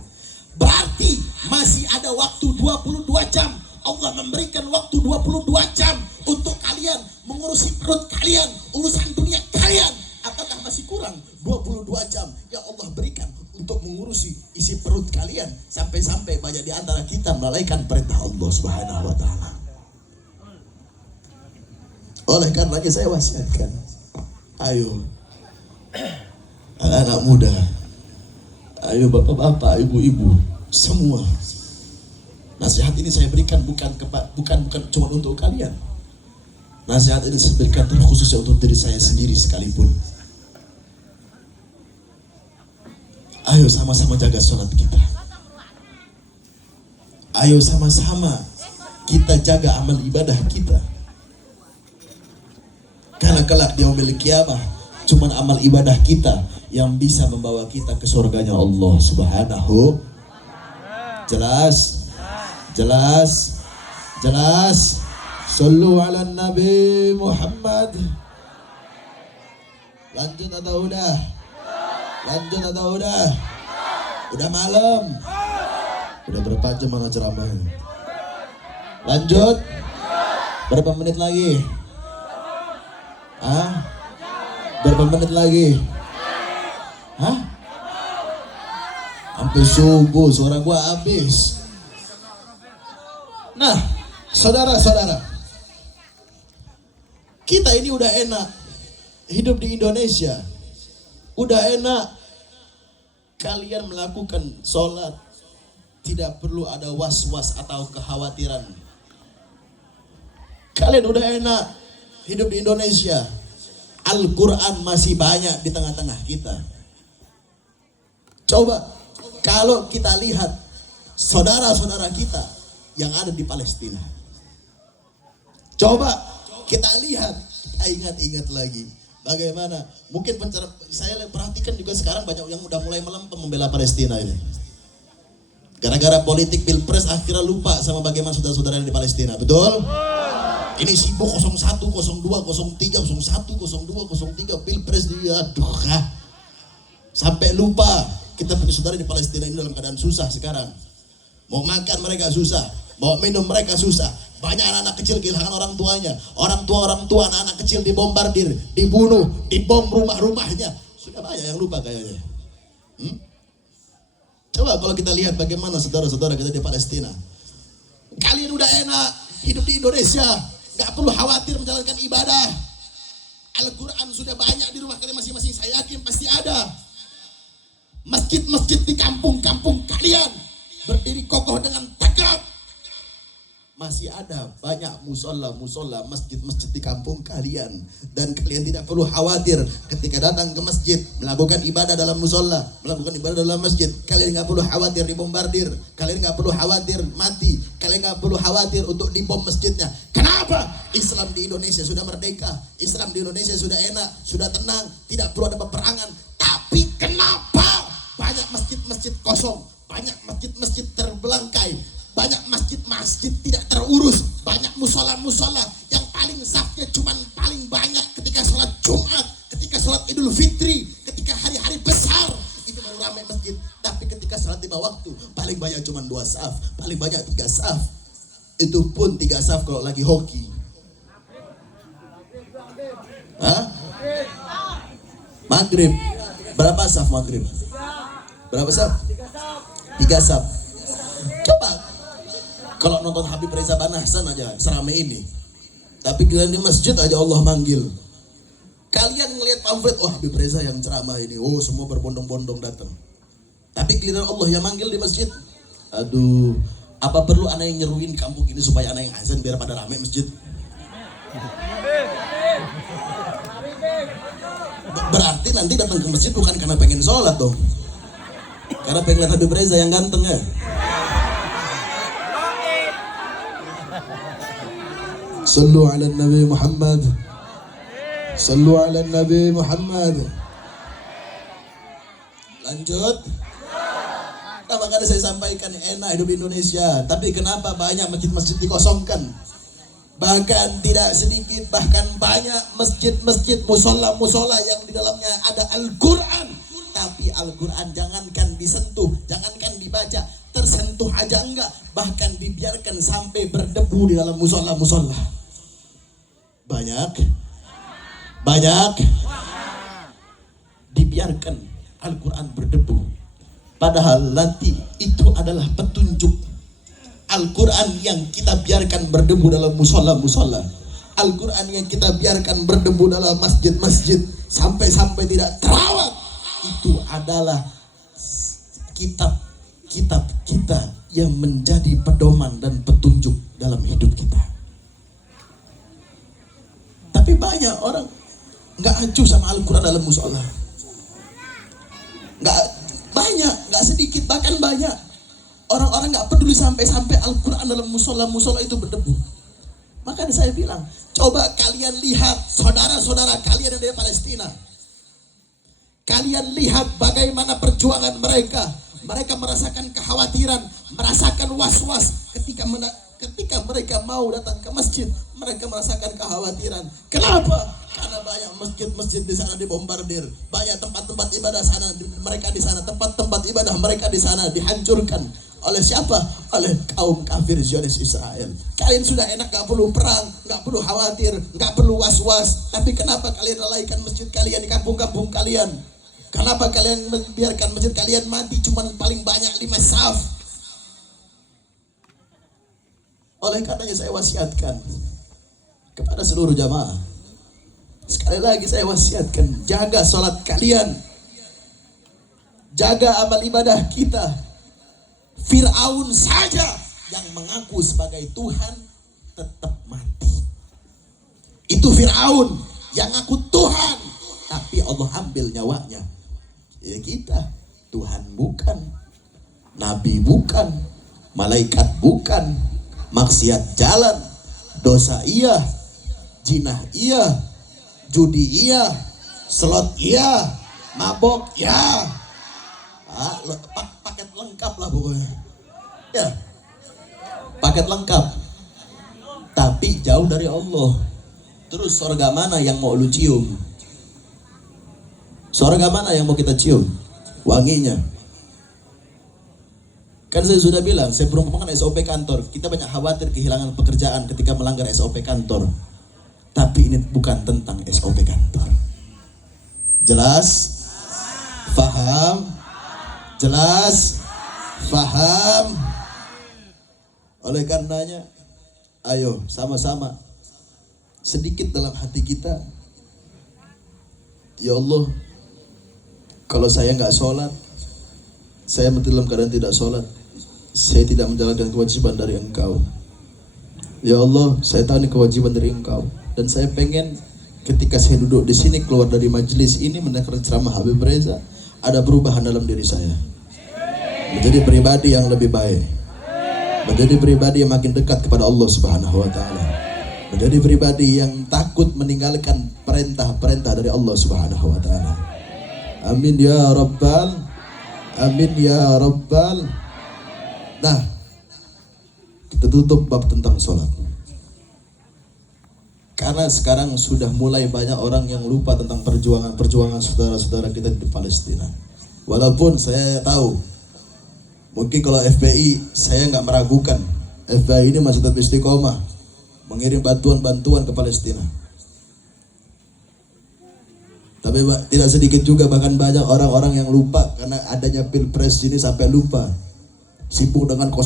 Berarti masih ada waktu 22 jam. Allah memberikan waktu 22 jam untuk kalian mengurusi perut kalian, urusan dunia kalian. Apakah masih kurang 22 jam yang Allah berikan untuk mengurusi isi perut kalian? Sampai-sampai banyak di antara kita melalaikan perintah Allah Subhanahu wa taala. Oleh karena itu saya wasiatkan, ayo anak-anak muda, ayo bapak-bapak, ibu-ibu, semua. Nasihat ini saya berikan bukan cuma untuk kalian. Nasihat ini saya berikan terkhususnya untuk diri saya sendiri sekalipun. Ayo sama-sama jaga sholat kita. Ayo sama-sama kita jaga amal ibadah kita. Karena kelak di yaumil qiyamah cuma amal ibadah kita yang bisa membawa kita ke surganya Allah Subhanahu. Jelas? Sallu ala Nabi Muhammad. Lanjut atau udah? Udah malam. Udah berapa jam mana ceramahnya? Lanjut. Berapa menit lagi? Berapa menit lagi? Sampai subuh suara gua habis. Nah, saudara-saudara, kita ini udah enak hidup di Indonesia. Udah enak kalian melakukan sholat, tidak perlu ada was-was atau kekhawatiran. Kalian udah enak hidup di Indonesia. Al-Quran masih banyak di tengah-tengah kita. Coba kalau kita lihat saudara-saudara kita yang ada di Palestina. Coba kita lihat, ingat lagi bagaimana mungkin saya perhatikan juga sekarang banyak yang udah mulai melempem membela Palestina ini. Gara-gara politik pilpres akhirnya lupa sama bagaimana saudara-saudara yang di Palestina, betul? Ini sibuk 01, 02, 03, 01, 02, 03 pilpres dia, aduh sampai lupa kita punya saudara di Palestina ini dalam keadaan susah sekarang. Mau makan mereka susah, mau minum mereka susah. Banyak anak-anak kecil kehilangan orang tuanya. Orang tua anak-anak kecil dibombardir, dibunuh, dibom rumah-rumahnya. Sudah banyak yang lupa kayaknya. Coba kalau kita lihat bagaimana saudara-saudara kita di Palestina. Kalian udah enak hidup di Indonesia, gak perlu khawatir menjalankan ibadah. Al-Quran sudah banyak di rumah kalian masing-masing, saya yakin pasti ada. Masjid-masjid di kampung-kampung kalian berdiri kokoh dengan tegak. Masih ada banyak musola, masjid-masjid di kampung kalian. Dan kalian tidak perlu khawatir ketika datang ke masjid, melakukan ibadah dalam musola, melakukan ibadah dalam masjid. Kalian gak perlu khawatir dibombardir. Kalian gak perlu khawatir mati. Kalian gak perlu khawatir untuk dibom masjidnya. Kenapa? Islam di Indonesia sudah merdeka. Islam di Indonesia sudah enak, sudah tenang. Tidak perlu ada peperangan. Tapi kenapa banyak masjid-masjid kosong? Banyak masjid-masjid terbelangkai, banyak masjid-masjid tidak terurus, banyak musola-musola yang paling safnya cuman paling banyak ketika sholat Jumat, ketika sholat Idul Fitri, ketika hari-hari besar itu baru ramai masjid. Tapi ketika sholat 5 waktu paling banyak cuman 2 saf, paling banyak 3 saf. Itu pun 3 saf kalau lagi hoki. Hah? Maghrib. Berapa saf maghrib? Berapa saf? 3 saf. Coba kalau nonton Habib Reza Banasan aja seramai ini. Tapi giliran di masjid aja Allah manggil. Kalian ngelihat pamflet, oh Habib Reza yang ceramah ini, oh semua berbondong-bondong datang. Tapi giliran Allah yang manggil di masjid. Aduh, apa perlu anak yang nyeruin kampung ini supaya anak yang azan biar pada rame masjid? Berarti nanti datang ke masjid bukan karena pengen sholat dong, karena pengen lihat Habib Reza yang ganteng ya. Sallu ala Nabi Muhammad. Sallu ala Nabi Muhammad. Lanjut. Nah, makanya saya sampaikan enak hidup Indonesia. Tapi kenapa banyak masjid-masjid dikosongkan? Bahkan tidak sedikit, bahkan banyak masjid-masjid, musola-musola yang di dalamnya ada Al-Quran. Tapi Al-Quran jangankan disentuh, jangankan dibaca, tersentuh aja enggak. Bahkan dibiarkan sampai berdebu di dalam musola-musola. Banyak dibiarkan Al-Quran berdebu. Padahal nanti itu adalah petunjuk. Al-Quran yang kita biarkan berdebu dalam musola-musola, Al-Quran yang kita biarkan berdebu dalam masjid-masjid sampai-sampai tidak terawat, itu adalah kitab-kitab kita yang menjadi pedoman dan petunjuk dalam hidup kita. Tapi banyak orang nggak acuh sama Al-Quran dalam musola. Nggak sedikit, bahkan banyak orang-orang nggak peduli sampai-sampai Al-Quran dalam musola itu berdebu. Makanya saya bilang, coba kalian lihat saudara-saudara kalian yang dari Palestina. Kalian lihat bagaimana perjuangan mereka. Mereka merasakan kekhawatiran, merasakan was-was ketika mereka mau datang ke masjid. Mereka merasakan kekhawatiran. Kenapa? Karena banyak masjid-masjid di sana dibombardir, banyak tempat-tempat ibadah sana mereka di sana, tempat-tempat ibadah mereka di sana dihancurkan oleh siapa? Oleh kaum kafir Zionis Israel. Kalian sudah enak, gak perlu perang, gak perlu khawatir, gak perlu was-was. Tapi kenapa kalian lalaikan masjid kalian di kampung-kampung kalian? Kenapa kalian membiarkan masjid kalian mati cuma paling banyak 5 saf? Oleh karenanya saya wasiatkan kepada seluruh jamaah, sekali lagi saya wasiatkan, jaga sholat kalian, jaga amal ibadah kita. Fir'aun saja yang mengaku sebagai Tuhan tetap mati. Itu Fir'aun yang ngaku Tuhan, tapi Allah ambil nyawanya. Ya kita, Tuhan bukan, Nabi bukan, malaikat bukan, maksiat jalan, dosa iya, jinah iya, judi iya, slot iya, mabok ya, paket lengkap lah pokoknya. Ya, paket lengkap. Tapi jauh dari Allah. Terus surga mana yang mau lu cium? Surga mana yang mau kita cium wanginya? Kan saya sudah bilang, saya perumpamakan SOP kantor. Kita banyak khawatir kehilangan pekerjaan ketika melanggar SOP kantor. Tapi ini bukan tentang SOP kantor. Jelas? Faham? Jelas? Faham? Oleh karenanya, ayo sama-sama sedikit dalam hati kita. Ya Allah, kalau saya nggak sholat, saya mati dalam keadaan tidak sholat, saya tidak menjalankan kewajiban dari Engkau. Ya Allah, saya tahu ini kewajiban dari Engkau, dan saya pengen ketika saya duduk di sini keluar dari majelis ini mendengar ceramah Habib Reza, ada perubahan dalam diri saya, menjadi pribadi yang lebih baik, menjadi pribadi yang makin dekat kepada Allah Subhanahu wa Ta'ala, menjadi pribadi yang takut meninggalkan perintah-perintah dari Allah Subhanahu wa Ta'ala. Amin ya Rabbal, amin ya Rabbal. Nah, kita tutup bab tentang sholat. Karena sekarang sudah mulai banyak orang yang lupa tentang perjuangan saudara-saudara kita di Palestina. Walaupun saya tahu, mungkin kalau FPI saya nggak meragukan FPI ini masih tetap istiqomah mengirim bantuan-bantuan ke Palestina. Tapi tidak sedikit juga, bahkan banyak orang-orang yang lupa karena adanya pilpres ini sampai lupa. Sibuk dengan 01,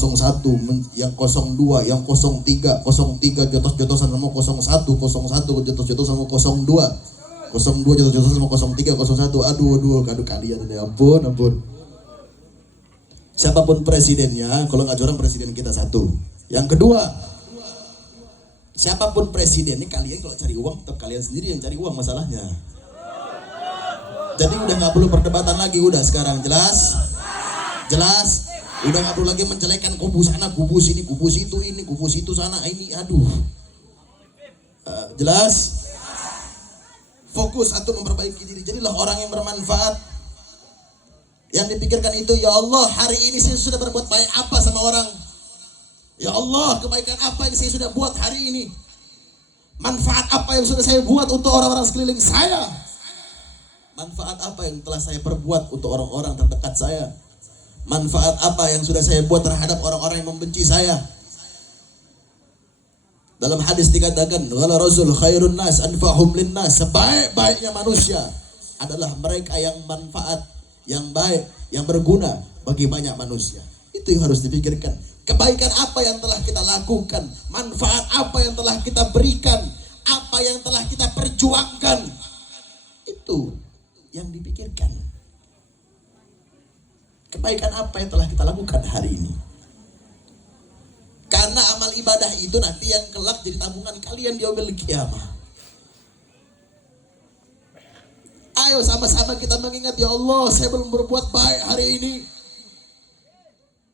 yang 02, yang 03 jotos-jotosan sama 01 jotos-jotosan sama 02 jotos-jotosan sama 03 01. Aduh kalian ini, ampun. Siapapun presidennya, kalau nggak curang presiden kita satu. Yang kedua, siapapun presiden ini, kalian kalau cari uang tetap kalian sendiri yang cari uang masalahnya. Jadi udah nggak perlu perdebatan lagi, udah sekarang jelas. Udah nggak perlu lagi menjelekan kubu sana, kubu sini, kubu situ ini, kubu situ sana ini. Aduh, jelas. Fokus atau memperbaiki diri. Jadilah orang yang bermanfaat. Yang dipikirkan itu, ya Allah, hari ini saya sudah berbuat baik apa sama orang? Ya Allah, kebaikan apa yang saya sudah buat hari ini? Manfaat apa yang sudah saya buat untuk orang-orang sekeliling saya? Manfaat apa yang telah saya perbuat untuk orang-orang terdekat saya? Manfaat apa yang sudah saya buat terhadap orang-orang yang membenci saya? Dalam hadis dikatakan, "Qala Rasul khairun nas anfa'hum linnas." Sebaik-baiknya manusia adalah mereka yang manfaat, yang baik, yang berguna bagi banyak manusia. Itu yang harus dipikirkan. Kebaikan apa yang telah kita lakukan? Manfaat apa yang telah kita berikan? Apa yang telah kita perjuangkan? Itu yang dipikirkan. Kebaikan apa yang telah kita lakukan hari ini? Karena amal ibadah itu nanti yang kelak jadi tabungan kalian di yaumil qiyamah. Ayo sama-sama kita mengingat, ya Allah, saya belum berbuat baik hari ini.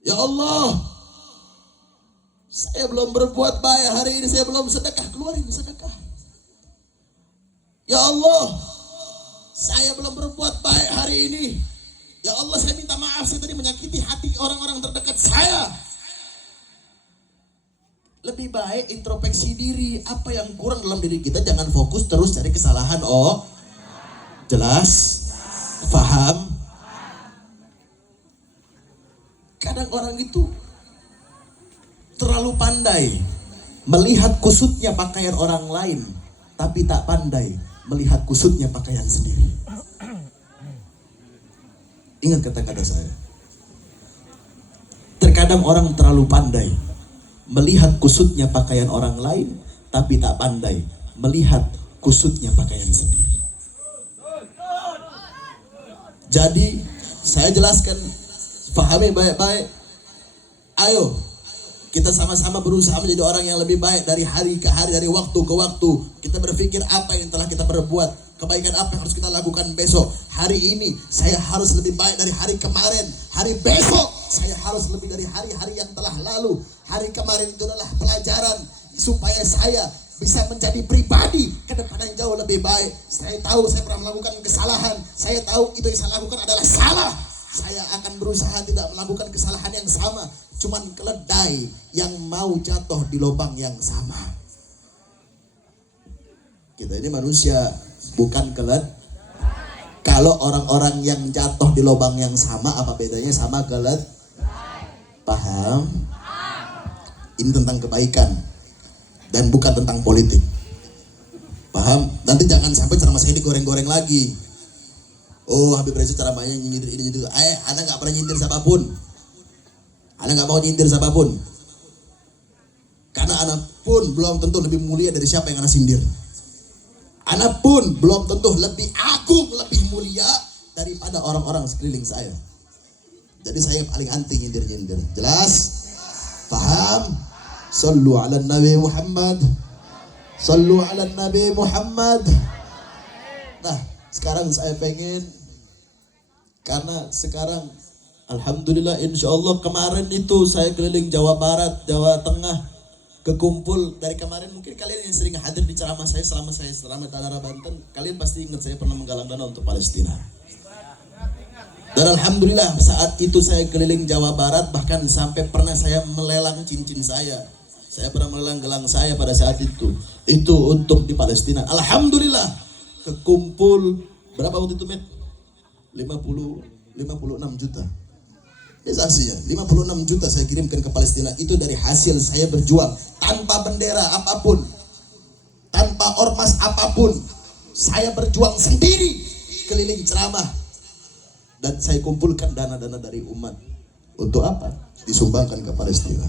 Ya Allah, saya belum berbuat baik hari ini, saya belum sedekah, keluarin sedekah. Ya Allah, saya belum berbuat baik hari ini. Ya Allah, saya minta maaf, saya tadi menyakiti hati orang-orang terdekat saya. Lebih baik introspeksi diri, apa yang kurang dalam diri kita, jangan fokus terus cari kesalahan. Oh, jelas? Faham? Kadang orang itu terlalu pandai melihat kusutnya pakaian orang lain, tapi tak pandai melihat kusutnya pakaian sendiri. Ingat kata-kata saya. Terkadang orang terlalu pandai melihat kusutnya pakaian orang lain, tapi tak pandai melihat kusutnya pakaian sendiri. Jadi saya jelaskan, pahami baik-baik. Ayo kita sama-sama berusaha menjadi orang yang lebih baik dari hari ke hari, dari waktu ke waktu. Kita berpikir apa yang telah kita perbuat, kebaikan apa yang harus kita lakukan besok. Hari ini saya harus lebih baik dari hari kemarin. Hari besok saya harus lebih dari hari-hari yang telah lalu. Hari kemarin itu adalah pelajaran supaya saya bisa menjadi pribadi ke depan yang jauh lebih baik. Saya tahu saya pernah melakukan kesalahan. Saya tahu itu yang saya lakukan adalah salah. Saya akan berusaha tidak melakukan kesalahan yang sama. Cuman keledai yang mau jatuh di lubang yang sama. Kita ini manusia, bukan keledai. Kalau orang-orang yang jatuh di lubang yang sama, apa bedanya sama keledai? Paham? Ini tentang kebaikan dan bukan tentang politik. Paham? Nanti jangan sampai ceramah saya digoreng-goreng lagi. Oh, Habib Rizik ceramahnya nyindir ini itu. Anda nggak pernah nyindir siapapun. Anda nggak mau nyindir siapapun. Karena Anda pun belum tentu lebih mulia dari siapa yang Anda sindir. Anda pun belum tentu lebih agung, lebih mulia daripada orang-orang sekeliling saya. Jadi saya paling anti nyindir-nyindir. Jelas? Paham? Sallu ala Nabi Muhammad. Sallu ala Nabi Muhammad. Nah, sekarang saya pengen, karena sekarang alhamdulillah insyaallah, kemarin itu saya keliling Jawa Barat, Jawa Tengah, kekumpul dari kemarin. Mungkin kalian yang sering hadir di ceramah saya selama di Tanah Banten, kalian pasti ingat saya pernah menggalang dana untuk Palestina. Dan alhamdulillah saat itu saya keliling Jawa Barat, bahkan sampai pernah saya melelang cincin saya. Saya pernah melelang gelang saya pada saat itu. Itu untuk di Palestina. Alhamdulillah kekumpul berapa waktu itu, Met? 56 juta. Ini saksinya, 56 juta saya kirimkan ke Palestina. Itu dari hasil saya berjuang tanpa bendera apapun, tanpa ormas apapun. Saya berjuang sendiri keliling ceramah, dan saya kumpulkan dana-dana dari umat. Untuk apa? Disumbangkan ke Palestina.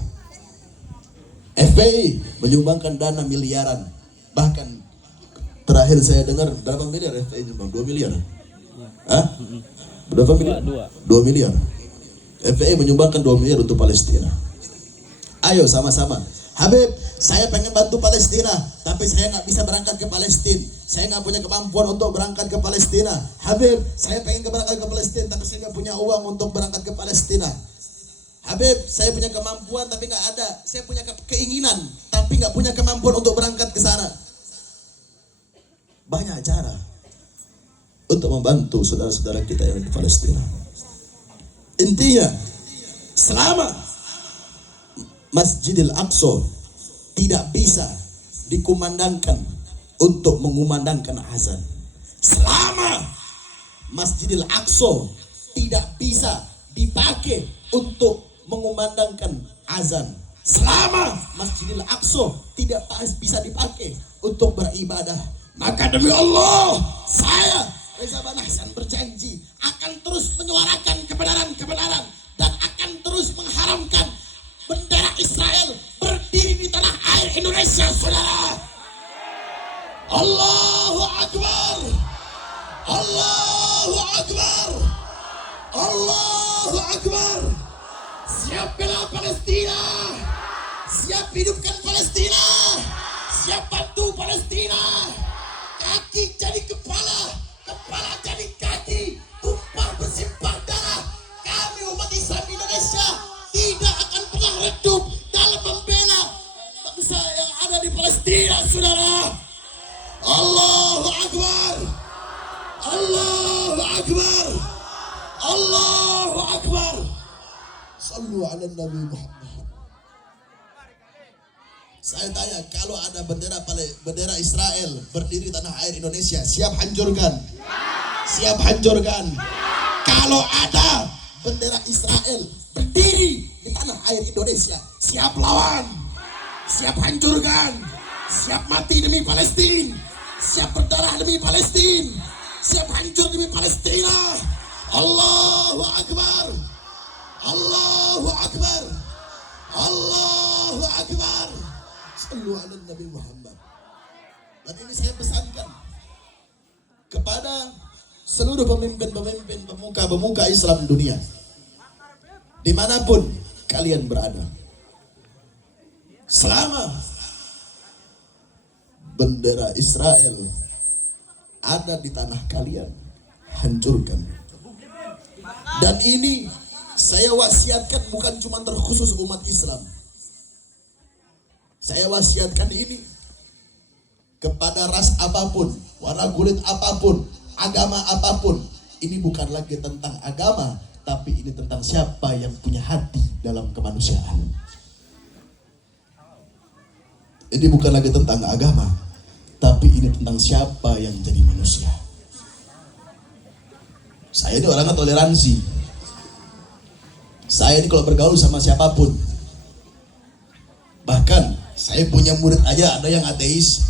FPI menyumbangkan dana miliaran. Bahkan terakhir saya dengar berapa miliar FPI nyumbang? 2 miliar. Hah? Berapa miliar? 2 miliar. FPI menyumbangkan 2 miliar untuk Palestina. Ayo sama-sama. Habib, saya pengen bantu Palestina, tapi saya nggak bisa berangkat ke Palestina. Saya nggak punya kemampuan untuk berangkat ke Palestina. Habib, saya pengen berangkat ke Palestina, tapi saya nggak punya uang untuk berangkat ke Palestina. Habib, saya punya kemampuan tapi nggak ada. Saya punya keinginan tapi nggak punya kemampuan untuk berangkat ke sana. Banyak cara untuk membantu saudara-saudara kita yang di Palestina. Intinya, selama Masjidil Aqsa tidak bisa dikumandangkan untuk mengumandangkan azan, selama Masjidil Aqsa tidak bisa dipakai untuk mengumandangkan azan, selama Masjidil Aqsa tidak bisa dipakai untuk beribadah, maka demi Allah, saya Reza Ban Ahsan berjanji akan terus menyuarakan kebenaran dan akan terus mengharamkan bendera Israel berdiri di tanah air Indonesia, saudara. Allahu Akbar, Allahu Akbar, Allahu Akbar. Siap bela Palestina, siap hidupkan Palestina, siap bantu Palestina. Kaki jadi kepala, kepala jadi kaki, tumpah bersimpah darah. Kami umat Islam Indonesia tidak akan pernah redup dalam membela bangsa yang ada di Palestina, saudara. Allahu Akbar, Allahu Akbar, Allahu Akbar. Sallu ala Nabi Muhammad. Saya tanya, kalau ada bendera Israel berdiri tanah air Indonesia, siap hancurkan? Siap hancurkan? Kalau ada bendera Israel berdiri di tanah air Indonesia, siap lawan? Siap hancurkan? Siap mati demi Palestina? Siap berdarah demi Palestina? Siap hancur demi Palestina? Allahu Akbar, Allahu Akbar, Allahu Akbar. Sallu ala Nabi Muhammad. Dan ini saya pesankan kepada seluruh pemimpin-pemimpin, pemuka-pemuka Islam dunia, dimanapun kalian berada. Selama bendera Israel ada di tanah kalian, hancurkan. Dan ini saya wasiatkan bukan cuma terkhusus umat Islam. Saya wasiatkan ini kepada ras apapun, warna kulit apapun, agama apapun. Ini bukan lagi tentang agama, tapi ini tentang siapa yang punya hati dalam kemanusiaan. Ini bukan lagi tentang agama, tapi ini tentang siapa yang jadi manusia. Saya ini orangnya toleransi. Saya ini kalau bergaul sama siapapun, bahkan saya punya murid aja ada yang ateis,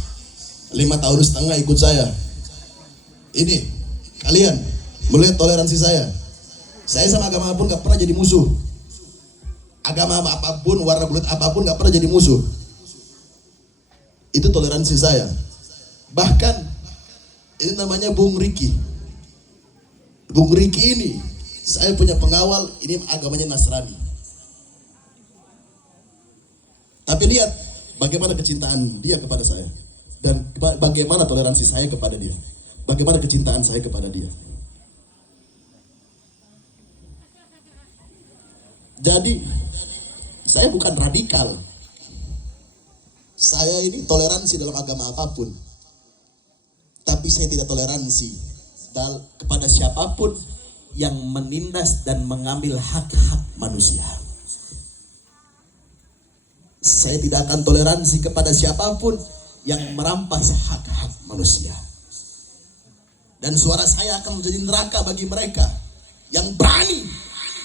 5 tahun setengah ikut saya. Ini kalian melihat toleransi saya. Saya sama agama apapun gak pernah jadi musuh. Agama apapun, warna kulit apapun gak pernah jadi musuh. Itu toleransi saya. Bahkan ini namanya Bung Riki. Bung Riki ini saya punya pengawal, ini agamanya Nasrani. Tapi lihat bagaimana kecintaan dia kepada saya, dan bagaimana toleransi saya kepada dia, bagaimana kecintaan saya kepada dia. Jadi saya bukan radikal. Saya ini toleransi dalam agama apapun, tapi saya tidak toleransi kepada siapapun yang menindas dan mengambil hak-hak manusia. Saya tidak akan toleransi kepada siapapun yang merampas hak-hak manusia. Dan suara saya akan menjadi neraka bagi mereka yang berani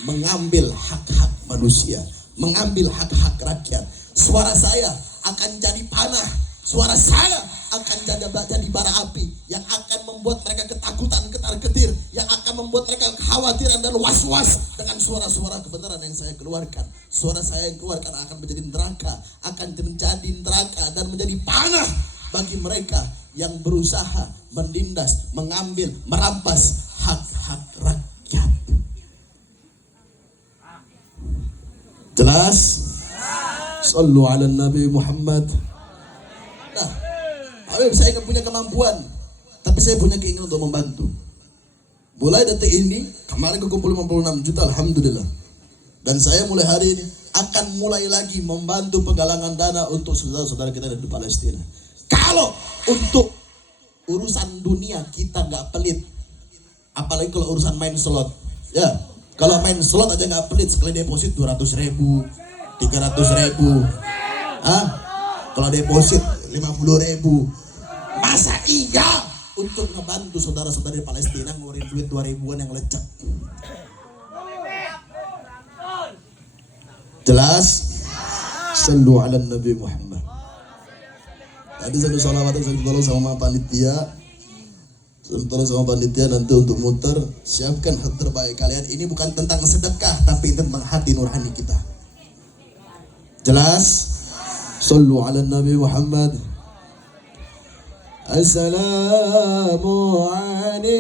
mengambil hak-hak manusia, mengambil hak-hak rakyat. Suara saya akan jadi panah, suara saya akan jadi bara api yang akan membuat mereka ketakutan, ketar-ketir, yang akan membuat mereka kekhawatiran dan was-was dengan suara-suara kebenaran yang saya keluarkan. Suara saya yang keluarkan akan menjadi neraka, akan menjadi neraka dan menjadi panah bagi mereka yang berusaha menindas, mengambil, merampas hak-hak rakyat. Jelas? Sallu ala Nabi Muhammad. Nah, Habib, saya nggak punya kemampuan, tapi saya punya keinginan untuk membantu. Mulai detik ini, kemarin kumpul 56 juta, alhamdulillah. Dan saya mulai hari ini akan mulai lagi membantu penggalangan dana untuk saudara-saudara kita di Palestina. Kalau untuk urusan dunia kita nggak pelit, apalagi kalau urusan main slot, ya. Kalau main slot aja nggak pelit, sekali deposit 200.000, 300.000. Kalau deposit 50.000. Masa iya untuk ngebantu saudara-saudara di Palestina ngeluarin duit 2.000-an yang lecek? Jelas? Sallu ala Nabi Muhammad. Tadi saya sholawatan, saya tolong sama panitia. Nanti untuk muter, siapkan hati terbaik kalian. Ini bukan tentang sedekah, tapi tentang hati nurani kita. Jelas? Sallu ala Nabi Muhammad. Assalamu alaikum.